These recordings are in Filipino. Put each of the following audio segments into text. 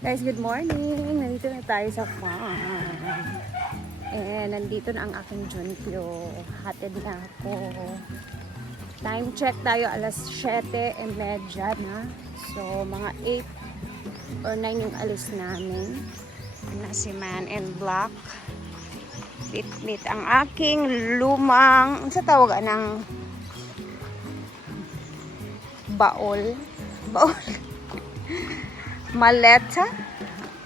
Guys, good morning! Nandito na tayo sa farm. And nandito na ang aking Junpyo. Hatid na ako. Time check tayo, alas 7:30 na. So, mga 8 or 9 yung alis namin. Na si Man in Black. Bit-bit ang aking lumang, ano sa tawag ng baol? Baol? Maleta?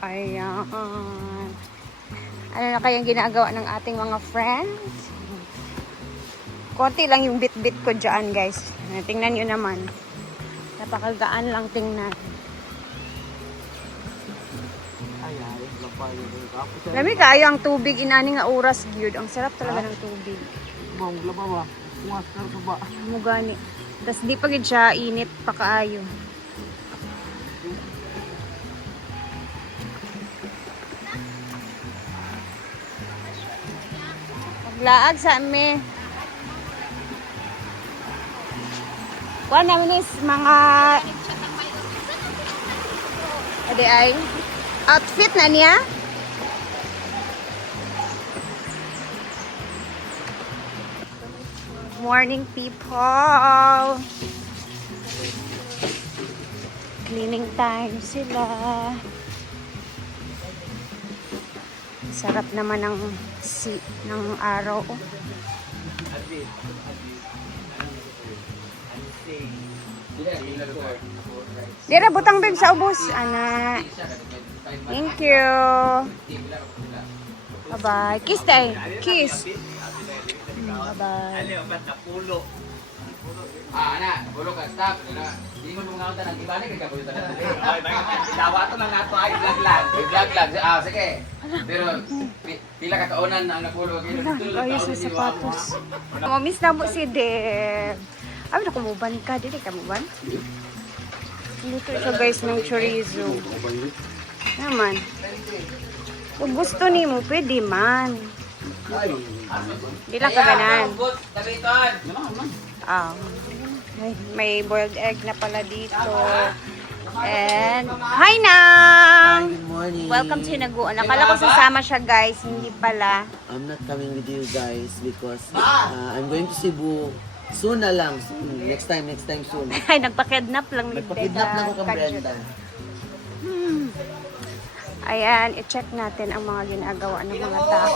Ayan. Ano na kayang ginagawa ng ating mga friends? Konti lang yung bit-bit ko dyan, guys. Tingnan nyo naman. Napakagaan lang tingnan. Lamig kayo ang tubig. Inani nga oras, gyud. Ang sarap talaga ng tubig. Mugani. Tapos di pa gid siya init pa kaayo. Maglaag sa amin. Kuha namin is mga ade ay outfit na niya. Morning people. Cleaning time sila. Sarap naman ng araw. Dira butang bib sa ubos, ana. Thank you. Bye-bye. Kiss tayo. Kiss. Bye-bye. Ana, pulo ka, stop. Hindi mo mga ng ibalik ka pulo na. Dawa to lang nato ay vlog lang. Vlog lang. Sige. Pero pila ka kaunan ang napulo Ayos sa sapatos. Miss na mo si Deb. Ay, nakumuban ka. Dili ka muban? Luto siya guys ng chorizo. Naman. Kung gusto ni mo, pwede man. Di lang ka ganan. May boiled egg na pala dito. And, hi Nang! Good morning. Welcome to Hinaguan. Akala ko sasama siya guys, hindi pala. I'm not coming with you guys because I'm going to Cebu soon na lang. Soon. Next time soon. Ay, nagpa-kidnap lang ni Nagpakidnap na ko kang Kajut. Brenda. Ayan, i-check natin ang mga ginagawa ng mga tao.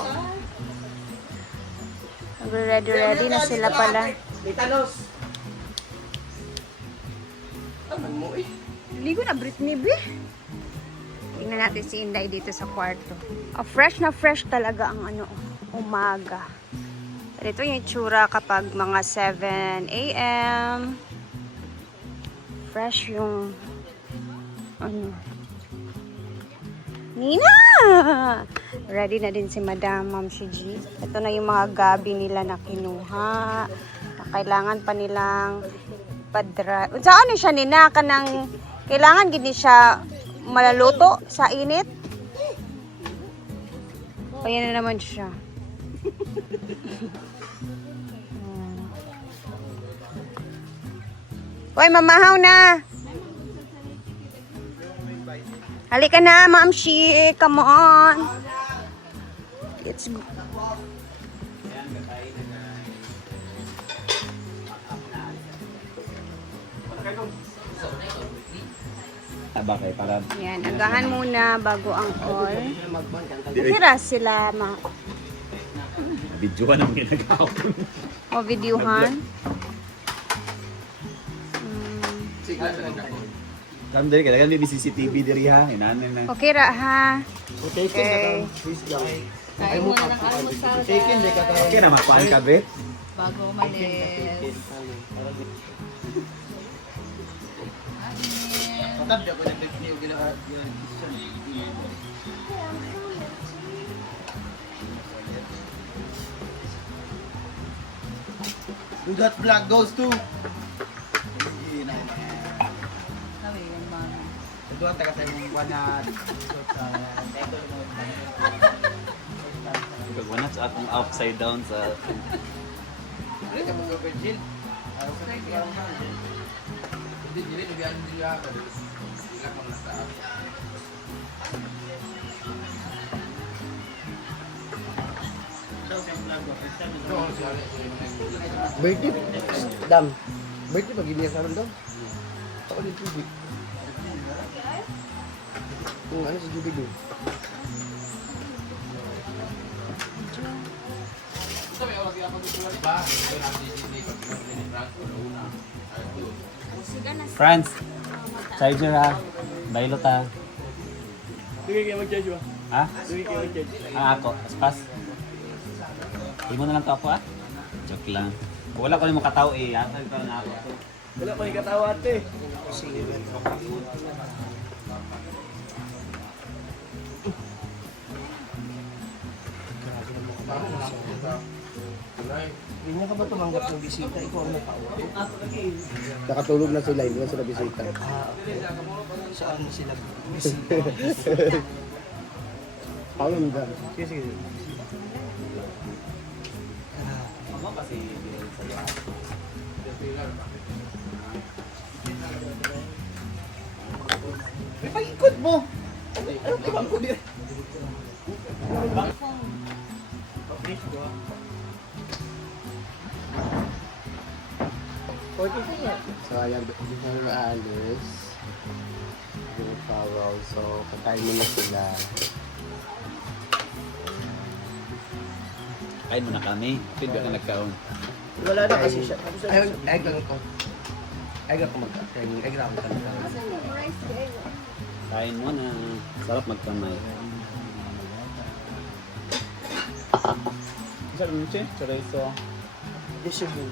Ready na sila pala. Ligo na Britney B. Tingnan natin si Inday dito sa kwarto. Fresh na fresh talaga ang umaga. Ito yung itsura kapag mga 7 a.m. Fresh yung Nina! Ready na din si Madam Ma'am Shiji. Ito na yung mga gabi nila na kinuha. Na kailangan pa nilang padra. Saan siya nina? Kailangan gini siya malaluto sa init. Ayan na naman siya. Hoy, mamahaw na! Halika na, Ma'am Shi. Come on. Let's go. Bakay para Yan, agahan muna bago ang all. Tira sila, videoan ang ginagawa. o videohan. Kam diri kada kan may CCTV diri ha, inanin na. Okay ra ha. Okay. Please lang. Kain muna ng almusal, guys. Okay na mapaan ka be. Bago umalis. Who that black goes to? Sabi yung mama. Doon taga sa imong buwan na Wala sa atong upside down sa Birthday. Dam. Birthday pag iniya sa daw. Ako din tubig. Kung ano sa tubig yun. Friends, charger ha. Bailot ha. Sige kayo mag-charge ba? Ha? Sige kayo mag-charge. Ako, aspas. Hindi mo na lang to ako ha? Joke lang. Wala ko yung makatao eh. Atag ka na ako. Wala pa yung katawa ate. Hindi niya ka ba tumanggap ng bisita? Ikaw ang nakawa. Nakatulog na sila, hindi na sila bisita. Saan sila bisita? Paano ba? Sige, sige. Ako kasi Paikot mo! Ano tibang ko din? So ayan, hindi kami maalis. Yung follow. So, patayin mo na sila. kain muna kami. Pwede ka nagkaon. Wala na kasi siya. Ay, lang ko. Ay, lang ko mag-attend. Ay, lang ko talaga. Kain mo na. Sarap magkamay. Sarap mo siya? Chorizo. Disibu.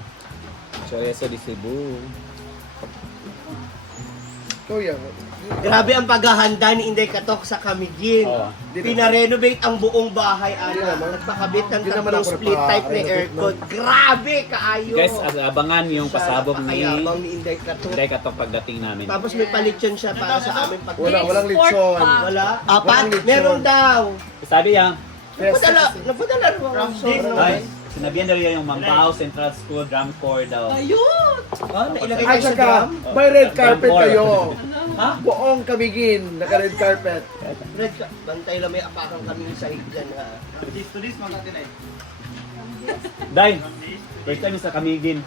Chorizo di Cebu. Kuya. Grabe ang paghahanda ni Inday Katok sa Camiguin. Oo. Pina-renovate ang buong bahay, Ana. Nagpakabit ng Di naman tatlong ako split type na nagpa-renovate aircon. Grabe, kaayo! Guys, abangan yung pasabog ni Napakayabang ni Inday Katok. Inday Katok pagdating namin. Tapos may palitsyon siya para sa aming pag Walang litson. Wala? Walang Apat? lechon. Meron daw. Sabi yan, Napadala rin ang sorno. ay, sinabihan daw yan yung Mampao Central School Drum Corps daw. Ayun! Oh, nailagay At kayo sa saka, drum. may red carpet Drum kayo. Ha? Buong Camiguin, naka-red carpet. Red ka. Bantay lang may apakang kami sa dyan, ha? Day, first time sa Camiguin.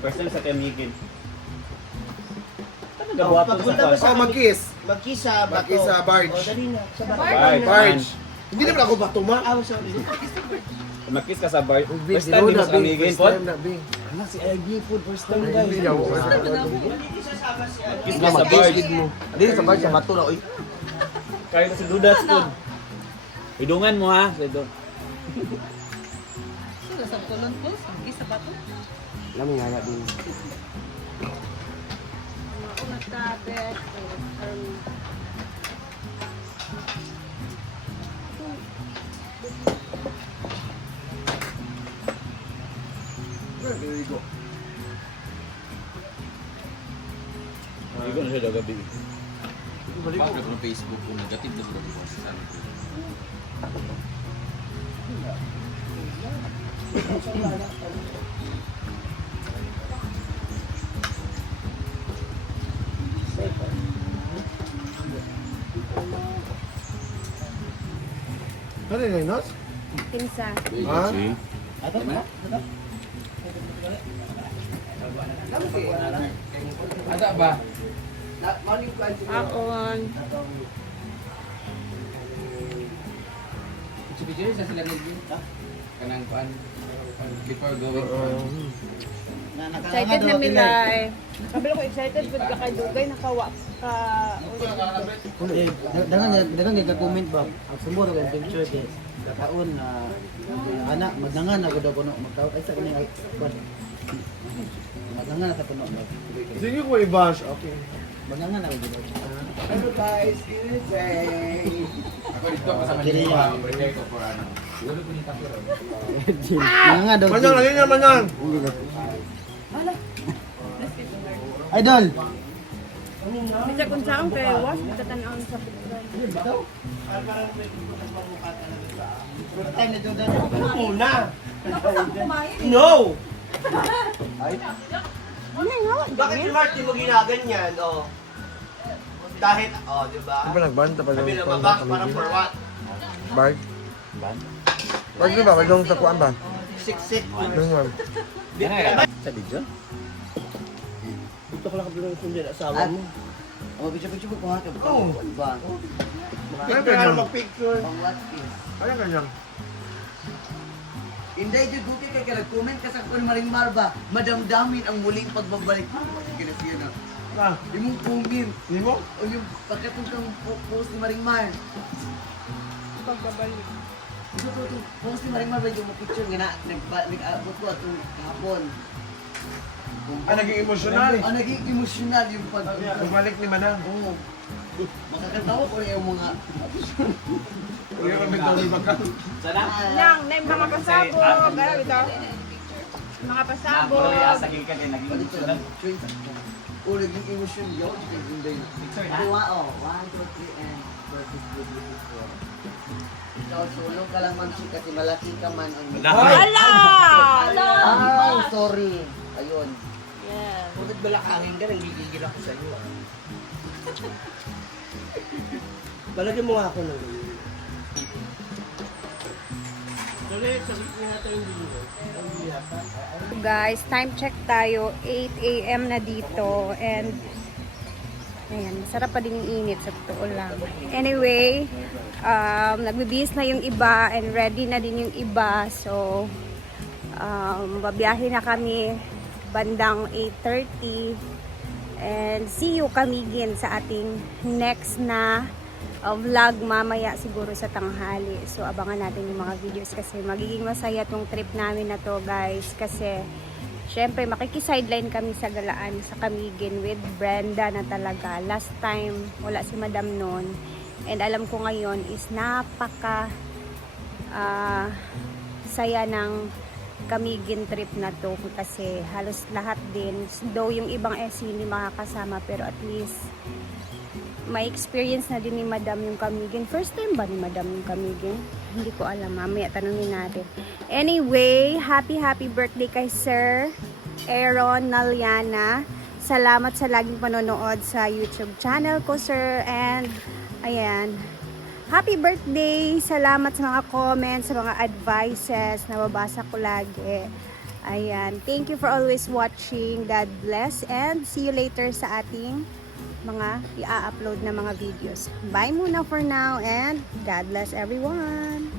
First time sa Camiguin. Ano gabuhaton Pagpunta sa ba So, mag-kiss. Magkisa, bato. Magkisa, barge. O, dali na. Sa bato. Barge. Barge. Hindi naman ako batuma. Ah, sorry. Mag-kiss ka sa bar. Bi, First time din mo sa Camiguin, First Pod? time na, Bi. Ano si RG Pod? First time Hindi guys. ako. Kiss ka sa barge. Hindi, sa barge, sa bato na. Uy, Kaya na si Dudas Pod. Idungan mo ha. Sa tulon po, isa ba to? alam mo nga na din. Nagtabet. Very Hindi ko na siya daw gabi. Bakit ko ng Facebook kung negative na sila diba sa sabi ko. Ano yun, Nos? Kinsa. Ha? Ada ba? Akon. Picture sa sila nito. Kanang pan before going. Excited na Milay. Kabila ko excited pud ka kay Dugay nakawa ka. Dagang nagka-comment ba? Ang sumuro ang picture din. Kataon na anak magnangan ako daw kuno magtaw ay sa kini ay bad. Magnangan ta kuno. Sige ko i-bash. Okay. Magnangan ako daw. Hello guys, good day. Ako dito kasama ni Mama, prepare ko for ano. Siguro ko ni tapiro. Magnangan daw. Manyang, lagi niya, manyang. Idol. Bisa kung saan kay was katanaon sa picture. First time na doon. Ano muna? No! Bakit si Marty mo ginaganyan? Oh. Dahil, di ba? Di ba nagbanta pa Sabi yung na mabak para for what? Barge? Wag ba? Wag sa kuan ba? Siksik. Nung Sa video? Ito ko lang kabulong kundi na asawa mo. Oh, picture ko ha. Oo. Ba? Ano ganyan? Mag-picture. Pang what is? Ano ganyan? Inday, Jud, okay ka nag-comment ka sa kung Marimar ba? Madamdamin ang muling pagbabalik. Sige na siya na. Ah, Imong comment. hindi mo? O yung pagkatong kang post ni Marimar. Pagbabalik. Ito, post ni Marimar ba yung picture nga na, nag-abot ko atong hapon. Naging emosyonal. Naging emosyonal yung pag... Bumalik ni Manang. Oo. Makakatawa ko rin yung mga... Uy, yung may baka. Sana? Nang, na mga pasabog. Ano ito? Mga pasabog. Sa ka din, naging Dito lang, picture. O, naging emosyon. Yaw, dito yung day. Picture One, 2, 3, and for this video before. Ikaw, sulong ka lang man siya kasi malaki ka man ang... Ala! Ah, sorry. Ayun. Kung nagbalakangin ka, nanggigigil ako sa iyo. Balagyan mo nga ako ng Sorry, sabihin natin yung video. Guys, time check tayo. 8 a.m. na dito. And, ayan, masarap pa din yung init sa totoo lang. Anyway, nagbibihis na yung iba and ready na din yung iba. So, babiyahe na kami bandang 8:30. And see you kamigin sa ating next na vlog mamaya siguro sa tanghali. So abangan natin yung mga videos kasi magiging masaya tong trip namin na to, guys, kasi syempre makikisideline kami sa galaan sa Camiguin with Brenda na talaga. Last time wala si Madam noon and alam ko ngayon is napaka saya ng Camiguin trip na to kasi halos lahat din, though yung ibang SC hindi makakasama, pero at least may experience na din ni Madam yung Camiguin. First time ba ni Madam yung Camiguin? Hindi ko alam. Mamaya tanungin natin. Anyway, happy birthday kay Sir Aaron Naliana. Salamat sa laging panonood sa YouTube channel ko, Sir. And, ayan. Happy birthday! Salamat sa mga comments, sa mga advices na babasa ko lagi. Ayan. Thank you for always watching. God bless. And see you later sa ating mga i-upload na mga videos. Bye muna for now and God bless everyone!